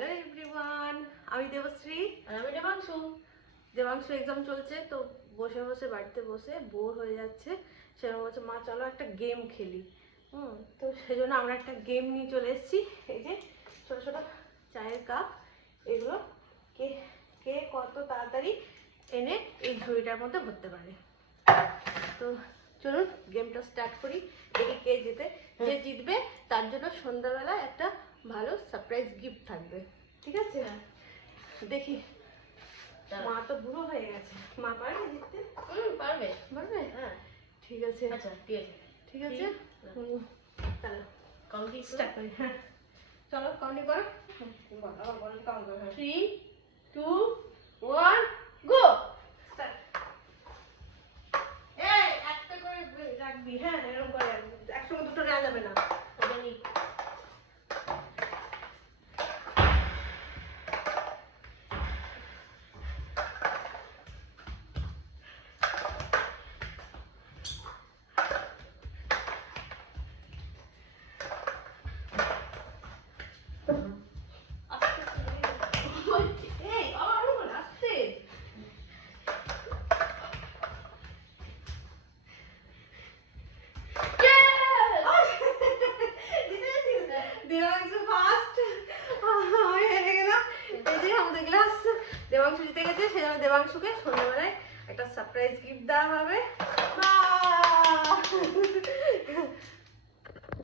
Hello everyone, আমি দেবশ্রী আর আমি Debangshu. Debangshu exam চলছে তো বসে বসে বাড়িতে বসে বোর হয়ে যাচ্ছে। সেরকম হচ্ছে মা চলো একটা গেম খেলি। তো সেই জন্য আমরা একটা গেম নিয়ে চলে এসেছি। এই যে ছোটো ছোটো চায়ের কাপ, এগুলো কে কে কত তাড়াতাড়ি এনে এই ঝুড়িটার মধ্যে ভরতে পারে। তো চলুন গেমটা স্টার্ট করি। দেখি কে জিতে। যে জিতবে তার জন্য সন্ধ্যাবেলা একটা ভালো সারপ্রাইজ গিফট থাকবে, ঠিক আছে? দেখি, মা তো বুড়ো হয়ে গেছে, মা পারবে জিততে? পারবে পারবে? হ্যাঁ ঠিক আছে, আচ্ছা ঠিক আছে ঠিক আছে। তাহলে কাউন্টিং স্টার্ট করি। হ্যাঁ চলো কাউন্টিং করো। কাউন্ট করো। 3 2 1 গো। এই একটা করে রাখবি, হ্যাঁ এরকম করে রাখবি, একসঙ্গে দুটো নেওয়া যাবে না। ওটা নি এই আমার আসছে। দেবাংশু ফার্স্ট, আমি হেরে গেলাম। এই যে আমাদের গ্লাস, দেবাংশু জিতে গেছে, সেজন্য দেবাংশুকে সন্ধ্যাবেলায় একটা সারপ্রাইজ গিফট দেওয়া হবে।